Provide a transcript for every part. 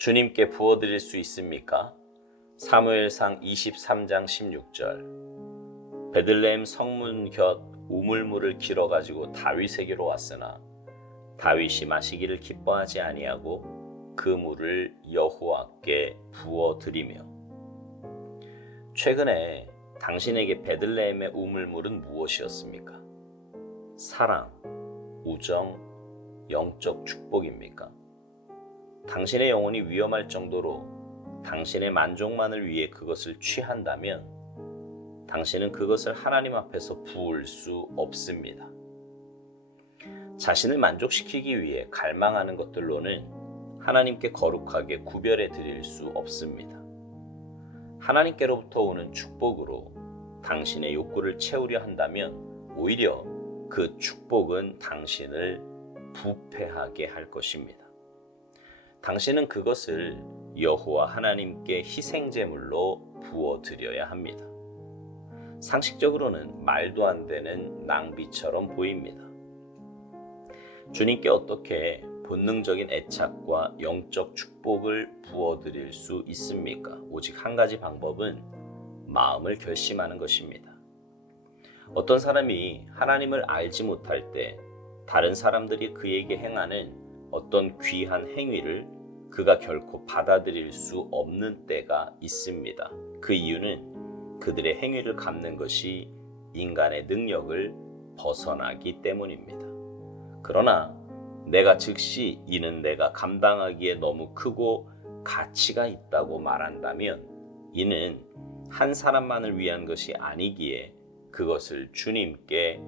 주님께 부어드릴 수 있습니까? 사무엘상 23장 16절. 베들레헴 성문 곁 우물물을 길어가지고 다윗에게로 왔으나 다윗이 마시기를 기뻐하지 아니하고 그 물을 여호와께 부어드리며. 최근에 당신에게 베들레헴의 우물물은 무엇이었습니까? 사랑, 우정, 영적 축복입니까? 당신의 영혼이 위험할 정도로 당신의 만족만을 위해 그것을 취한다면 당신은 그것을 하나님 앞에서 부을 수 없습니다. 자신을 만족시키기 위해 갈망하는 것들로는 하나님께 거룩하게 구별해 드릴 수 없습니다. 하나님께로부터 오는 축복으로 당신의 욕구를 채우려 한다면 오히려 그 축복은 당신을 부패하게 할 것입니다. 당신은 그것을 여호와 하나님께 희생제물로 부어드려야 합니다. 상식적으로는 말도 안 되는 낭비처럼 보입니다. 주님께 어떻게 본능적인 애착과 영적 축복을 부어드릴 수 있습니까? 오직 한 가지 방법은 마음을 결심하는 것입니다. 어떤 사람이 하나님을 알지 못할 때 다른 사람들이 그에게 행하는 어떤 귀한 행위를 그가 결코 받아들일 수 없는 때가 있습니다. 그 이유는 그들의 행위를 갚는 것이 인간의 능력을 벗어나기 때문입니다. 그러나 내가 즉시 이는 내가 감당하기에 너무 크고 가치가 있다고 말한다면 이는 한 사람만을 위한 것이 아니기에 그것을 주님께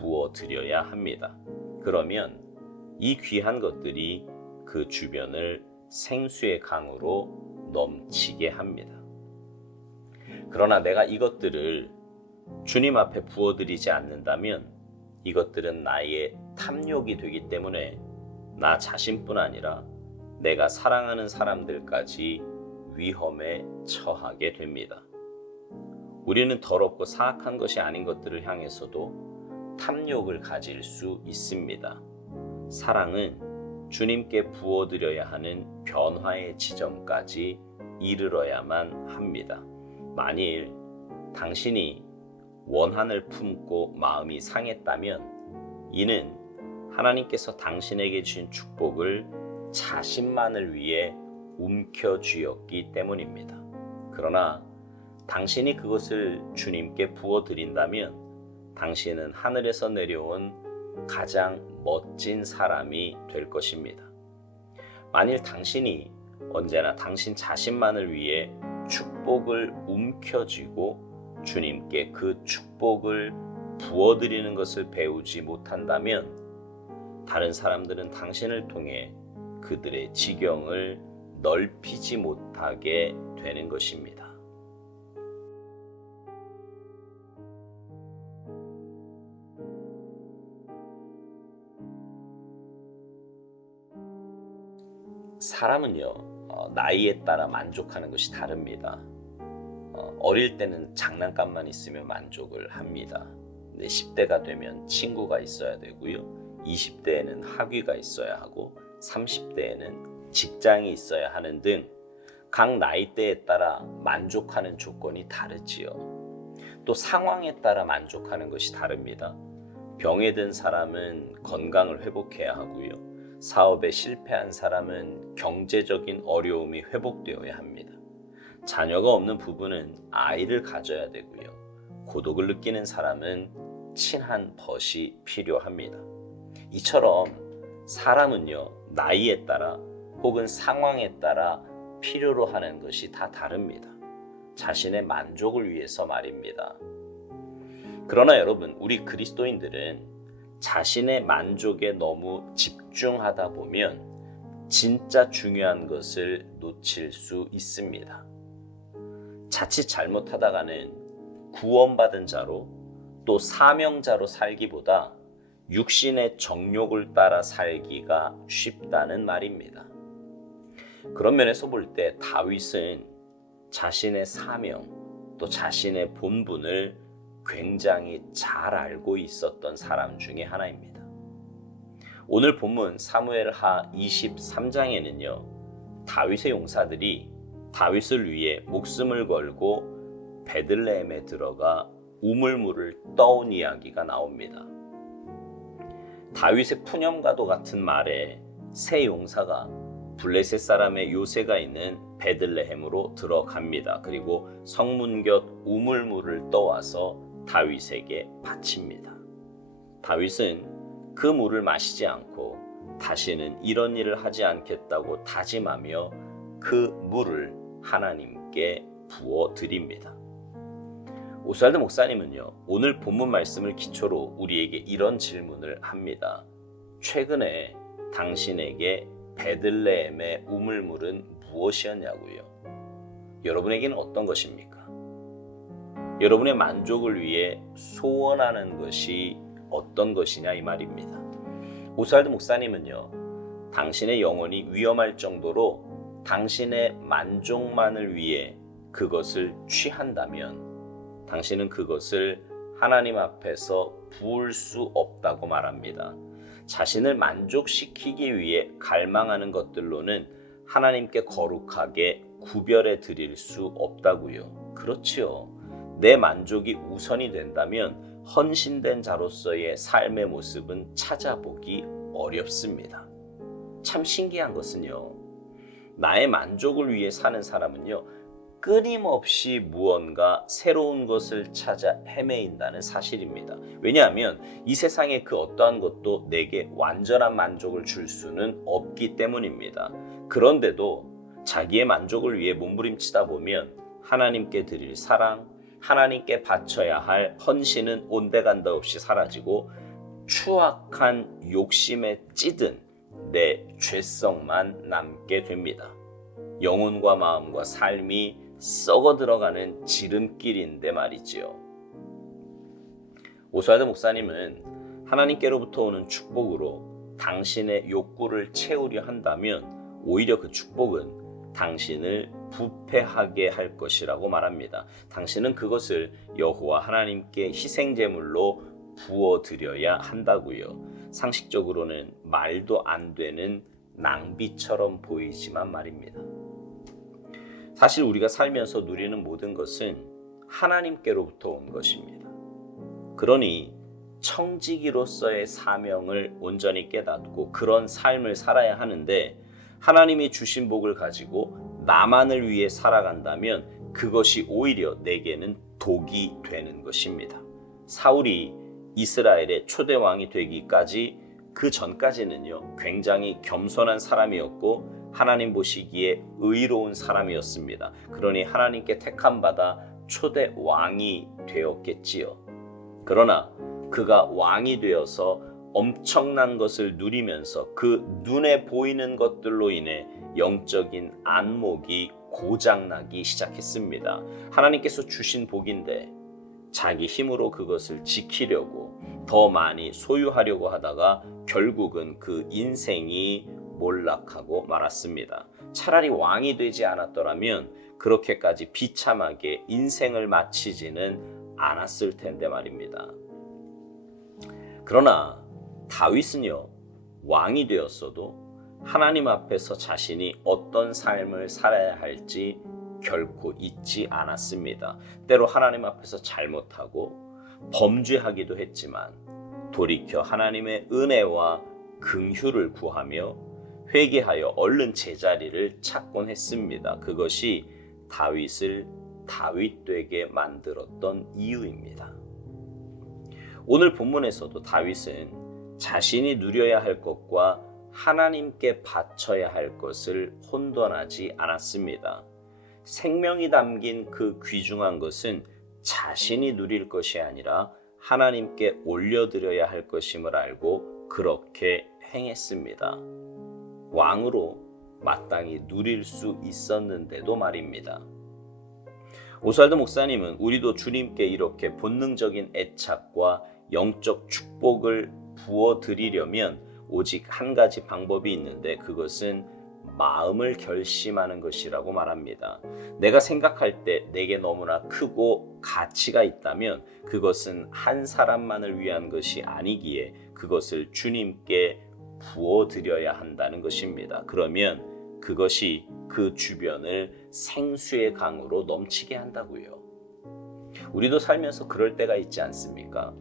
부어드려야 합니다. 그러면 이 귀한 것들이 그 주변을 생수의 강으로 넘치게 합니다. 그러나 내가 이것들을 주님 앞에 부어드리지 않는다면 이것들은 나의 탐욕이 되기 때문에 나 자신뿐 아니라 내가 사랑하는 사람들까지 위험에 처하게 됩니다. 우리는 더럽고 사악한 것이 아닌 것들을 향해서도 탐욕을 가질 수 있습니다. 사랑은 주님께 부어드려야 하는 변화의 지점까지 이르러야만 합니다. 만일 당신이 원한을 품고 마음이 상했다면 이는 하나님께서 당신에게 주신 축복을 자신만을 위해 움켜쥐었기 때문입니다. 그러나 당신이 그것을 주님께 부어드린다면 당신은 하늘에서 내려온 가장 멋진 사람이 될 것입니다. 만일 당신이 언제나 당신 자신만을 위해 축복을 움켜쥐고 주님께 그 축복을 부어드리는 것을 배우지 못한다면 다른 사람들은 당신을 통해 그들의 지경을 넓히지 못하게 되는 것입니다. 사람은요, 나이에 따라 만족하는 것이 다릅니다. 어릴 때는 장난감만 있으면 만족을 합니다. 10대가 되면 친구가 있어야 되고요. 20대에는 학위가 있어야 하고 30대에는 직장이 있어야 하는 등 각 나이대에 따라 만족하는 조건이 다르지요. 또 상황에 따라 만족하는 것이 다릅니다. 병에 든 사람은 건강을 회복해야 하고요. 사업에 실패한 사람은 경제적인 어려움이 회복되어야 합니다. 자녀가 없는 부부는 아이를 가져야 되고요. 고독을 느끼는 사람은 친한 벗이 필요합니다. 이처럼 사람은요, 나이에 따라 혹은 상황에 따라 필요로 하는 것이 다 다릅니다. 자신의 만족을 위해서 말입니다. 그러나 여러분, 우리 그리스도인들은 자신의 만족에 너무 집중하다 보면 진짜 중요한 것을 놓칠 수 있습니다. 자칫 잘못하다가는 구원받은 자로 또 사명자로 살기보다 육신의 정욕을 따라 살기가 쉽다는 말입니다. 그런 면에서 볼 때 다윗은 자신의 사명 또 자신의 본분을 굉장히 잘 알고 있었던 사람 중에 하나입니다. 오늘 본문 사무엘하 23장에는요 다윗의 용사들이 다윗을 위해 목숨을 걸고 베들레헴에 들어가 우물물을 떠온 이야기가 나옵니다. 다윗의 푸념과도 같은 말에 세 용사가 블레셋 사람의 요새가 있는 베들레헴으로 들어갑니다. 그리고 성문 곁 우물물을 떠와서 다윗에게 바칩니다. 다윗은 그 물을 마시지 않고 다시는 이런 일을 하지 않겠다고 다짐하며 그 물을 하나님께 부어 드립니다. 오스왈드 목사님은요, 오늘 본문 말씀을 기초로 우리에게 이런 질문을 합니다. 최근에 당신에게 베들레헴의 우물물은 무엇이었냐고요? 여러분에게는 어떤 것입니까? 여러분의 만족을 위해 소원하는 것이 어떤 것이냐 이 말입니다. 오스왈드 목사님은요, 당신의 영혼이 위험할 정도로 당신의 만족만을 위해 그것을 취한다면 당신은 그것을 하나님 앞에서 부을 수 없다고 말합니다. 자신을 만족시키기 위해 갈망하는 것들로는 하나님께 거룩하게 구별해 드릴 수 없다고요. 그렇지요. 내 만족이 우선이 된다면 헌신된 자로서의 삶의 모습은 찾아보기 어렵습니다. 참 신기한 것은요, 나의 만족을 위해 사는 사람은요, 끊임없이 무언가 새로운 것을 찾아 헤매인다는 사실입니다. 왜냐하면 이 세상의 그 어떠한 것도 내게 완전한 만족을 줄 수는 없기 때문입니다. 그런데도 자기의 만족을 위해 몸부림치다 보면 하나님께 드릴 사랑, 하나님께 바쳐야 할 헌신은 온데간데 없이 사라지고 추악한 욕심에 찌든 내 죄성만 남게 됩니다. 영혼과 마음과 삶이 썩어 들어가는 지름길인데 말이지요. 오스왈드 목사님은 하나님께로부터 오는 축복으로 당신의 욕구를 채우려 한다면 오히려 그 축복은 당신을 부패하게 할 것이라고 말합니다. 당신은 그것을 여호와 하나님께 희생제물로 부어드려야 한다고요. 상식적으로는 말도 안 되는 낭비처럼 보이지만 말입니다. 사실 우리가 살면서 누리는 모든 것은 하나님께로부터 온 것입니다. 그러니 청지기로서의 사명을 온전히 깨닫고 그런 삶을 살아야 하는데, 하나님이 주신 복을 가지고 나만을 위해 살아간다면 그것이 오히려 내게는 독이 되는 것입니다. 사울이 이스라엘의 초대 왕이 되기까지, 그 전까지는요, 굉장히 겸손한 사람이었고 하나님 보시기에 의로운 사람이었습니다. 그러니 하나님께 택함받아 초대 왕이 되었겠지요. 그러나 그가 왕이 되어서 엄청난 것을 누리면서 그 눈에 보이는 것들로 인해 영적인 안목이 고장나기 시작했습니다. 하나님께서 주신 복인데 자기 힘으로 그것을 지키려고 더 많이 소유하려고 하다가 결국은 그 인생이 몰락하고 말았습니다. 차라리 왕이 되지 않았더라면 그렇게까지 비참하게 인생을 마치지는 않았을 텐데 말입니다. 그러나 다윗은요, 왕이 되었어도 하나님 앞에서 자신이 어떤 삶을 살아야 할지 결코 잊지 않았습니다. 때로 하나님 앞에서 잘못하고 범죄하기도 했지만 돌이켜 하나님의 은혜와 긍휼을 구하며 회개하여 얼른 제자리를 찾곤 했습니다. 그것이 다윗을 다윗되게 만들었던 이유입니다. 오늘 본문에서도 다윗은 자신이 누려야 할 것과 하나님께 바쳐야 할 것을 혼돈하지 않았습니다. 생명이 담긴 그 귀중한 것은 자신이 누릴 것이 아니라 하나님께 올려드려야 할 것임을 알고 그렇게 행했습니다. 왕으로 마땅히 누릴 수 있었는데도 말입니다. 오스왈드 목사님은 우리도 주님께 이렇게 본능적인 애착과 영적 축복을 부어드리려면 오직 한 가지 방법이 있는데 그것은 마음을 결심하는 것이라고 말합니다. 내가 생각할 때 내게 너무나 크고 가치가 있다면 그것은 한 사람만을 위한 것이 아니기에 그것을 주님께 부어드려야 한다는 것입니다. 그러면 그것이 그 주변을 생수의 강으로 넘치게 한다고요. 우리도 살면서 그럴 때가 있지 않습니까?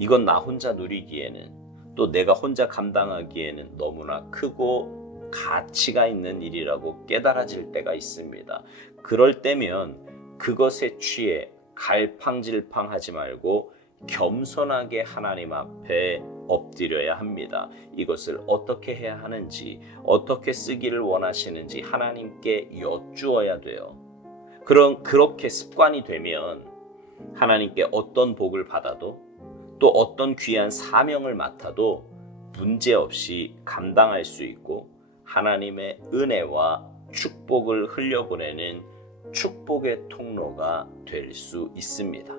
이건 나 혼자 누리기에는, 또 내가 혼자 감당하기에는 너무나 크고 가치가 있는 일이라고 깨달아질 때가 있습니다. 그럴 때면 그것에 취해 갈팡질팡하지 말고 겸손하게 하나님 앞에 엎드려야 합니다. 이것을 어떻게 해야 하는지, 어떻게 쓰기를 원하시는지 하나님께 여쭈어야 돼요. 그렇게 습관이 되면 하나님께 어떤 복을 받아도, 또 어떤 귀한 사명을 맡아도 문제없이 감당할 수 있고, 하나님의 은혜와 축복을 흘려보내는 축복의 통로가 될 수 있습니다.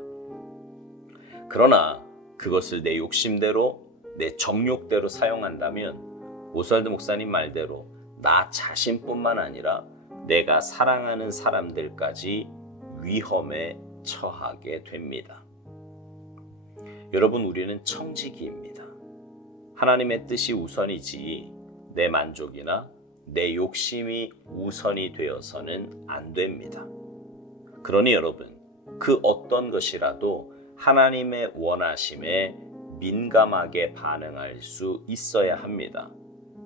그러나 그것을 내 욕심대로, 내 정욕대로 사용한다면 오스왈드 목사님 말대로 나 자신뿐만 아니라 내가 사랑하는 사람들까지 위험에 처하게 됩니다. 여러분, 우리는 청지기입니다. 하나님의 뜻이 우선이지 내 만족이나 내 욕심이 우선이 되어서는 안 됩니다. 그러니 여러분, 그 어떤 것이라도 하나님의 원하심에 민감하게 반응할 수 있어야 합니다.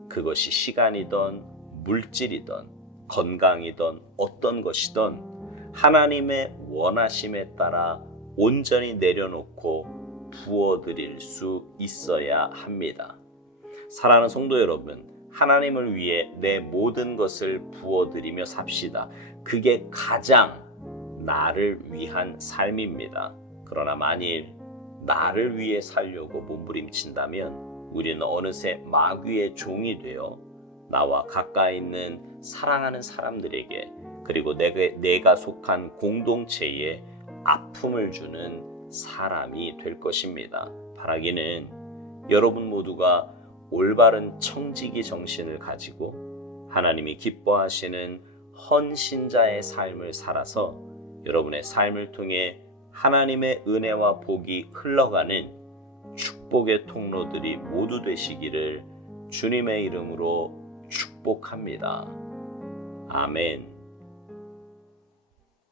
그것이 시간이든 물질이든 건강이든 어떤 것이든 하나님의 원하심에 따라 온전히 내려놓고 부어드릴 수 있어야 합니다. 사랑하는 성도 여러분, 하나님을 위해 내 모든 것을 부어드리며 삽시다. 그게 가장 나를 위한 삶입니다. 그러나 만일 나를 위해 살려고 몸부림친다면 우리는 어느새 마귀의 종이 되어 나와 가까이 있는 사랑하는 사람들에게, 그리고 내가 속한 공동체에 아픔을 주는 사람이 될 것입니다. 바라기는 여러분 모두가 올바른 청지기 정신을 가지고 하나님이 기뻐하시는 헌신자의 삶을 살아서 여러분의 삶을 통해 하나님의 은혜와 복이 흘러가는 축복의 통로들이 모두 되시기를 주님의 이름으로 축복합니다. 아멘.